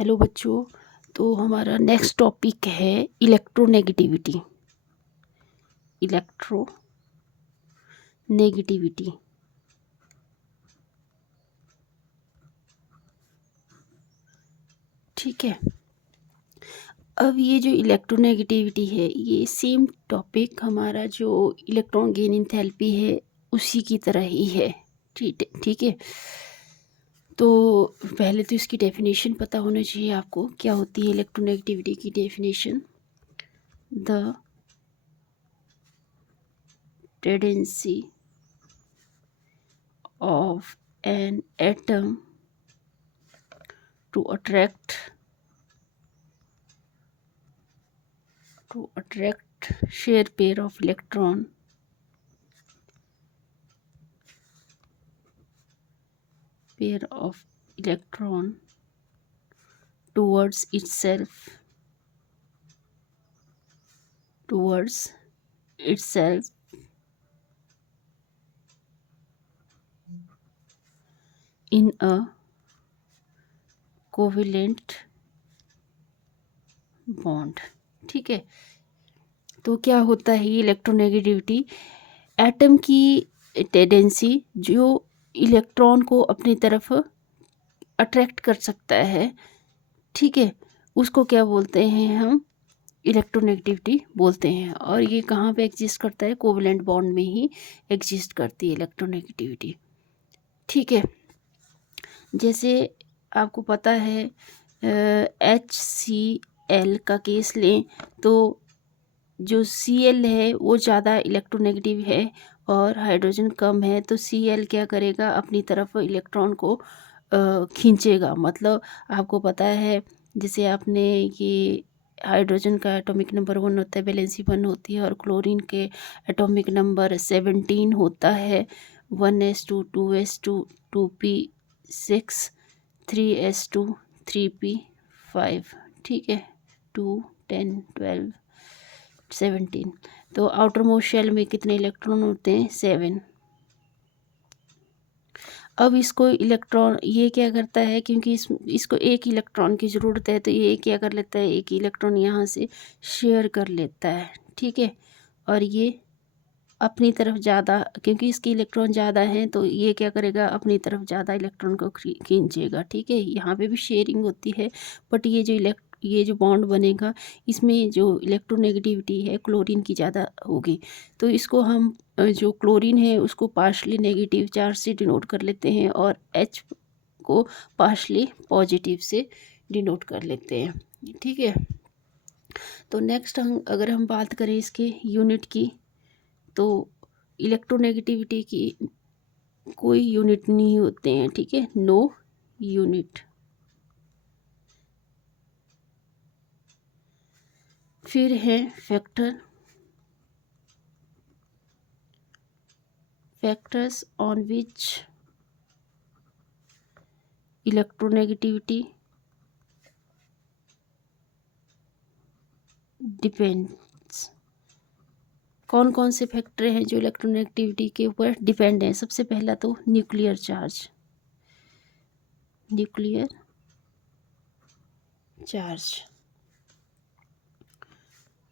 Hello बच्चों। तो हमारा नेक्स्ट टॉपिक है इलेक्ट्रोनेगेटिविटी। इलेक्ट्रोनेगेटिविटी ठीक है। अब ये जो इलेक्ट्रोनेगेटिविटी है, ये सेम टॉपिक हमारा जो इलेक्ट्रॉन गेन एंथैल्पी है उसी की तरह ही है। ठीक है। तो पहले तो इसकी डेफिनेशन पता होना चाहिए आपको, क्या होती है इलेक्ट्रोनेगेटिविटी की definition. The tendency of an atom to attract share pair of electron towards itself in a covalent bond। ठीक है। तो क्या होता है ये इलेक्ट्रोनेगेटिविटी? एटम की टेंडेंसी जो इलेक्ट्रॉन को अपनी तरफ अट्रैक्ट कर सकता है, ठीक है, उसको क्या बोलते हैं हम? इलेक्ट्रोनेगेटिविटी बोलते हैं। और ये कहाँ पे एग्जिस्ट करता है? कोवलेंट बॉन्ड में ही एग्जिस्ट करती है इलेक्ट्रोनेगेटिविटी। ठीक है। जैसे आपको पता है HCl का केस लें तो जो Cl है वो ज़्यादा इलेक्ट्रोनेगेटिव है और हाइड्रोजन कम है, तो Cl क्या करेगा? अपनी तरफ इलेक्ट्रॉन को खींचेगा। मतलब आपको पता है, जैसे आपने ये हाइड्रोजन का एटॉमिक नंबर 1 होता है, वैलेंसी 1 होती है, और क्लोरीन के एटॉमिक नंबर 17 होता है। 1s2 2s2 2p6 3s2 3p5। ठीक है, 2 10 12 17। तो आउटर मोस्ट शेल में कितने इलेक्ट्रॉन होते हैं? 7। अब इसको इलेक्ट्रॉन ये क्या करता है, क्योंकि इसको एक इलेक्ट्रॉन की ज़रूरत है, तो ये क्या कर लेता है? एक इलेक्ट्रॉन यहाँ से शेयर कर लेता है। ठीक है। और ये अपनी तरफ ज़्यादा, क्योंकि इसके इलेक्ट्रॉन ज़्यादा हैं, तो ये क्या करेगा? अपनी तरफ ज़्यादा इलेक्ट्रॉन को खींचेगा। ठीक है। यहाँ पे भी शेयरिंग होती है, बट ये जो बॉन्ड बनेगा, इसमें जो इलेक्ट्रोनेगेटिविटी है क्लोरीन की ज़्यादा होगी। तो इसको हम जो क्लोरीन है उसको पार्शली नेगेटिव चार्ज से डिनोट कर लेते हैं, और H को पार्शली पॉजिटिव से डिनोट कर लेते हैं। ठीक है। तो नेक्स्ट अगर हम बात करें इसके यूनिट की, तो इलेक्ट्रोनेगेटिविटी की कोई यूनिट नहीं होते हैं। ठीक है, नो यूनिट। फिर है factors on which electronegativity depends. कौन कौन से फैक्टर हैं जो इलेक्ट्रोनेगेटिविटी के ऊपर डिपेंड हैं? सबसे पहला तो न्यूक्लियर चार्ज।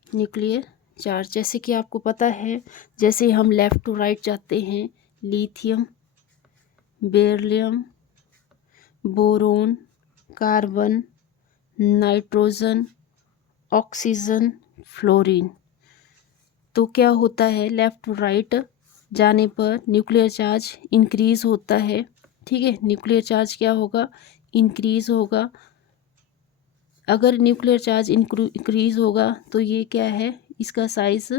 न्यूक्लियर चार्ज जैसे कि आपको पता है, जैसे हम लेफ़्ट टू राइट जाते हैं, lithium, beryllium, boron, carbon, nitrogen, oxygen, fluorine. तो क्या होता है? लेफ़्ट टू राइट जाने पर न्यूक्लियर चार्ज इंक्रीज़ होता है। ठीक है, न्यूक्लियर चार्ज क्या होगा? इंक्रीज़ होगा। अगर न्यूक्लियर चार्ज इंक्रीज़ होगा तो ये क्या है? इसका साइज़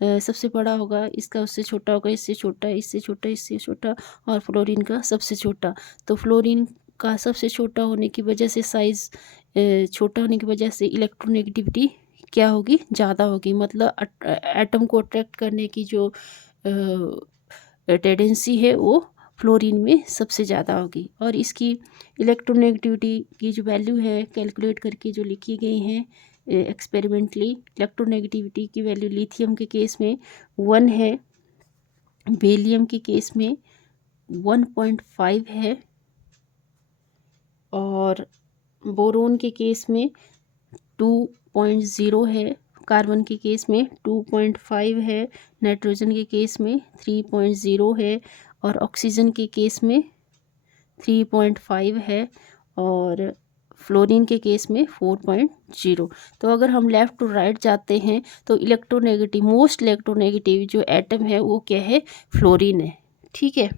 सबसे बड़ा होगा, इसका उससे छोटा होगा, इससे छोटा, इससे छोटा, इससे छोटा, और फ्लोरीन का सबसे छोटा। तो फ्लोरीन का सबसे छोटा होने की वजह से साइज़ छोटा होने की वजह से इलेक्ट्रोनेगेटिविटी क्या होगी? ज़्यादा होगी। मतलब एटम को अट्रैक्ट करने की जो टेंडेंसी है वो फ्लोरीन में सबसे ज़्यादा होगी। और इसकी इलेक्ट्रोनेगेटिविटी की जो वैल्यू है कैलकुलेट करके जो लिखी गई हैं एक्सपेरिमेंटली, इलेक्ट्रोनेगेटिविटी की वैल्यू लिथियम के केस में 1 है, बेरिलियम के केस में 1.5 है, और बोरोन के केस में 2.0 है, कार्बन के केस में 2.5 है, नाइट्रोजन के केस में 3.0 है और ऑक्सीजन के केस में 3.5 है और फ्लोरीन के केस में 4.0। तो अगर हम लेफ़्ट टू राइट जाते हैं तो इलेक्ट्रोनेगेटिव, मोस्ट इलेक्ट्रोनेगेटिव जो एटम है वो क्या है, फ्लोरीन है। ठीक है,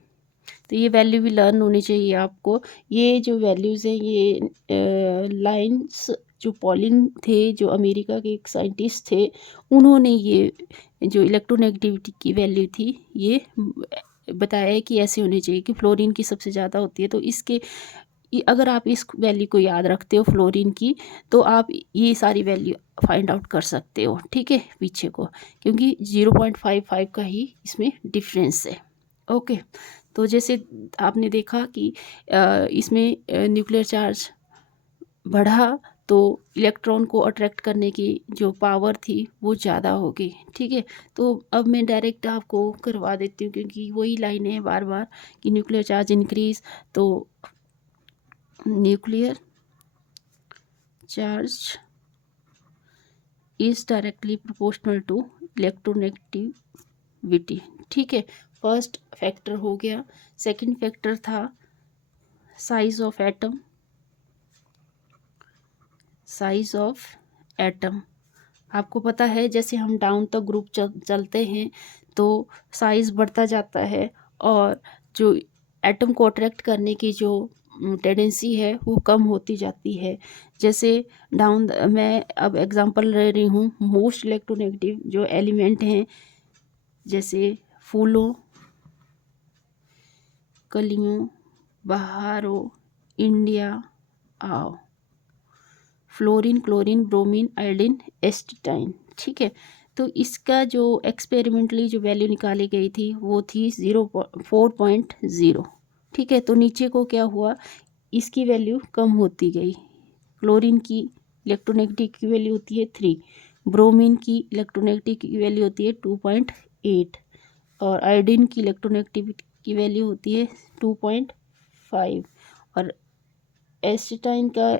तो ये वैल्यू भी लर्न होनी चाहिए आपको। ये जो वैल्यूज़ हैं ये लाइन्स जो पॉलिंग थे, जो अमेरिका के एक साइंटिस्ट थे, उन्होंने ये जो इलेक्ट्रोनेगेटिविटी की वैल्यू थी ये बताया है कि ऐसे होनी चाहिए कि फ्लोरीन की सबसे ज़्यादा होती है। तो इसके अगर आप इस वैल्यू को याद रखते हो फ्लोरीन की, तो आप ये सारी वैल्यू फाइंड आउट कर सकते हो। ठीक है, पीछे को, क्योंकि 0.55 का ही इसमें डिफरेंस है। ओके, तो जैसे आपने देखा कि इसमें न्यूक्लियर चार्ज बढ़ा तो इलेक्ट्रॉन को अट्रैक्ट करने की जो पावर थी वो ज़्यादा हो गई। ठीक है, तो अब मैं डायरेक्ट आपको करवा देती हूँ, क्योंकि वही लाइनें हैं बार बार कि न्यूक्लियर चार्ज इंक्रीज, तो nuclear charge is directly proportional to electronegativity. ठीक है, फर्स्ट फैक्टर हो गया। सेकंड फैक्टर था size of atom. Size of atom आपको पता है, जैसे हम डाउन तक ग्रुप चलते हैं तो साइज बढ़ता जाता है और जो एटम को अट्रैक्ट करने की जो टेंडेंसी है वो कम होती जाती है। जैसे डाउन, मैं अब एग्जांपल ले रही हूँ, मोस्ट इलेक्ट्रोनेगेटिव जो एलिमेंट हैं, जैसे फूलों, कलियों, बहारों, इंडिया, आओ, fluorine, chlorine, bromine, iodine, astatine. ठीक है, तो इसका जो एक्सपेरिमेंटली जो वैल्यू निकाली गई थी वो थी 4.0। ठीक है, तो नीचे को क्या हुआ, इसकी वैल्यू कम होती गई। क्लोरीन की इलेक्ट्रोनेगेटिव की वैल्यू होती है 3, ब्रोमीन की इलेक्ट्रोनेगेटिव की वैल्यू होती है 2.8 और आयोडीन की इलेक्ट्रोनेगेटिविटी की वैल्यू होती है 2.5 और एस्टेटाइन का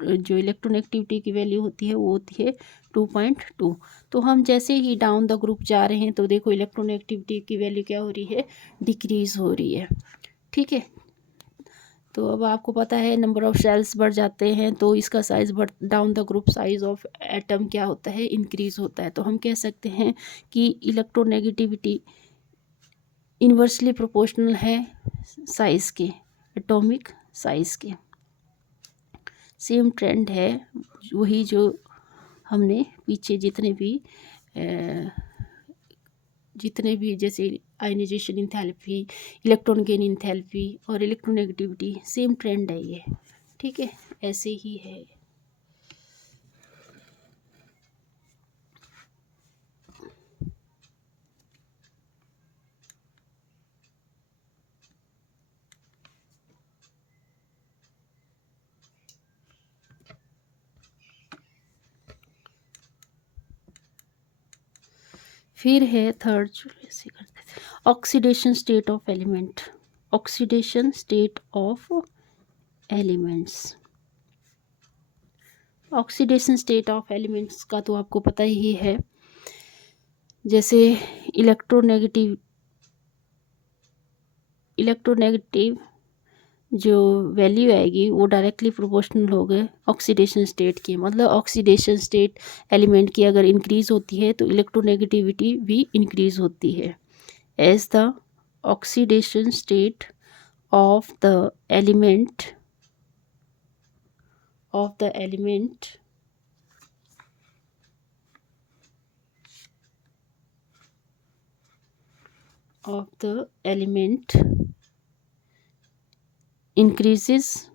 जो इलेक्ट्रोनेगेटिविटी की वैल्यू होती है वो होती है 2.2। तो हम जैसे ही डाउन द ग्रुप जा रहे हैं तो देखो इलेक्ट्रोनेगेटिविटी की वैल्यू क्या हो रही है, डिक्रीज हो रही है। ठीक है, तो अब आपको पता है नंबर ऑफ सेल्स बढ़ जाते हैं तो इसका साइज बढ़, down the group size of atom क्या होता है, इंक्रीज होता है। तो हम कह सकते हैं कि इलेक्ट्रोनेगेटिविटी इन्वर्सली प्रोपोर्शनल है साइज के, एटॉमिक साइज के। सेम ट्रेंड है वही जो हमने पीछे जितने भी जैसे ionization enthalpy, electron gain enthalpy और इलेक्ट्रोनेगेटिविटी, सेम ट्रेंड है ये। ठीक है, ऐसे ही है। फिर है थर्ड, ऐसे करते थे, oxidation state of element. Oxidation state of elements, oxidation state of elements का तो आपको पता ही है। जैसे इलेक्ट्रोनेगेटिव जो वैल्यू आएगी वो डायरेक्टली प्रोपोर्शनल हो गए ऑक्सीडेशन स्टेट की। मतलब ऑक्सीडेशन स्टेट एलिमेंट की अगर इंक्रीज होती है तो इलेक्ट्रोनेगेटिविटी भी इंक्रीज होती है। As the oxidation state of the element increases,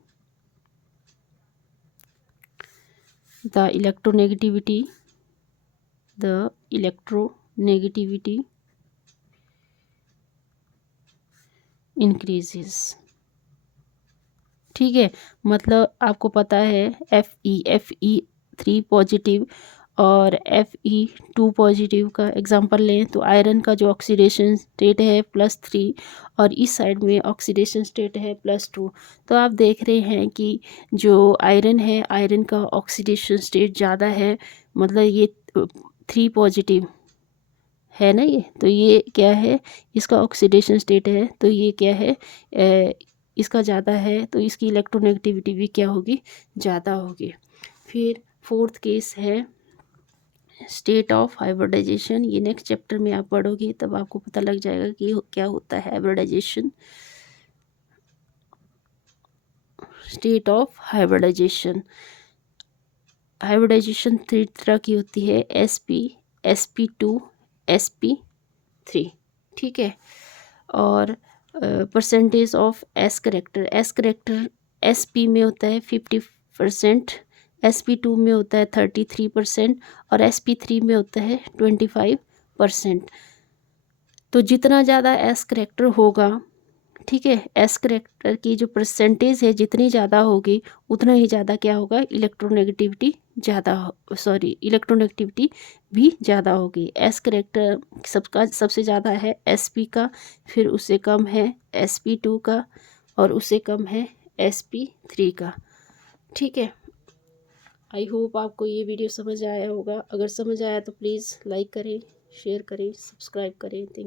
the electronegativity increases। ठीक है, मतलब आपको पता है Fe 3 पॉजिटिव और Fe2 पॉजिटिव का एग्जांपल लें तो आयरन का जो ऑक्सीडेशन स्टेट है +3 और इस साइड में ऑक्सीडेशन स्टेट है +2। तो आप देख रहे हैं कि जो आयरन है, आयरन का ऑक्सीडेशन स्टेट ज़्यादा है, मतलब ये 3 पॉजिटिव है ना ये, तो ये क्या है, इसका ऑक्सीडेशन स्टेट है, तो ये क्या है, इसका ज़्यादा है, तो इसकी इलेक्ट्रोनेगेटिविटी भी क्या होगी, ज़्यादा होगी। फिर फोर्थ केस है स्टेट ऑफ हाइब्रिडाइजेशन। ये नेक्स्ट चैप्टर में आप पढ़ोगे तब आपको पता लग जाएगा कि क्या होता है hybridization. State of hybridization, hybridization 3 तरह की होती है, sp, sp2, sp3, ठीक है। और percentage of s character, s character sp में होता है 50%, sp2 में होता है 33% और sp3 में होता है 25%। तो जितना ज़्यादा s करेक्टर होगा, ठीक है, एस करेक्टर की जो परसेंटेज है जितनी ज़्यादा होगी उतना ही ज़्यादा क्या होगा, इलेक्ट्रोनेगेटिविटी ज़्यादा, इलेक्ट्रोनेगेटिविटी भी ज़्यादा होगी। एस करेक्टर सबसे ज़्यादा है sp का, फिर उससे कम है sp2 का और उससे कम है sp3 का, ठीक है। आई होप आपको ये वीडियो समझ आया होगा। अगर समझ आया तो प्लीज़ लाइक करें, शेयर करें, सब्सक्राइब करें। Thank you.